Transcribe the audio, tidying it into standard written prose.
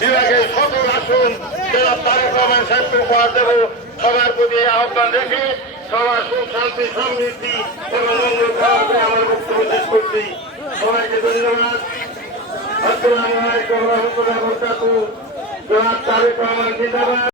বিভাগের সকল আসুন জেলা তারেক রহমান সাহেবকে উপহার দেব। সবার প্রতি আহ্বান রেখে সবার সুখ শান্তি সমৃদ্ধি এবং মঙ্গল কামনা করে আমার বক্তব্য শেষ করছি। সবাইকে ধন্যবাদ। আসসালামু আলাইকুম ওয়া রাহমাতুল্লাহি ওয়া বারাকাতুহু। জনাব তারেক রহমান জিন্দাবাদ।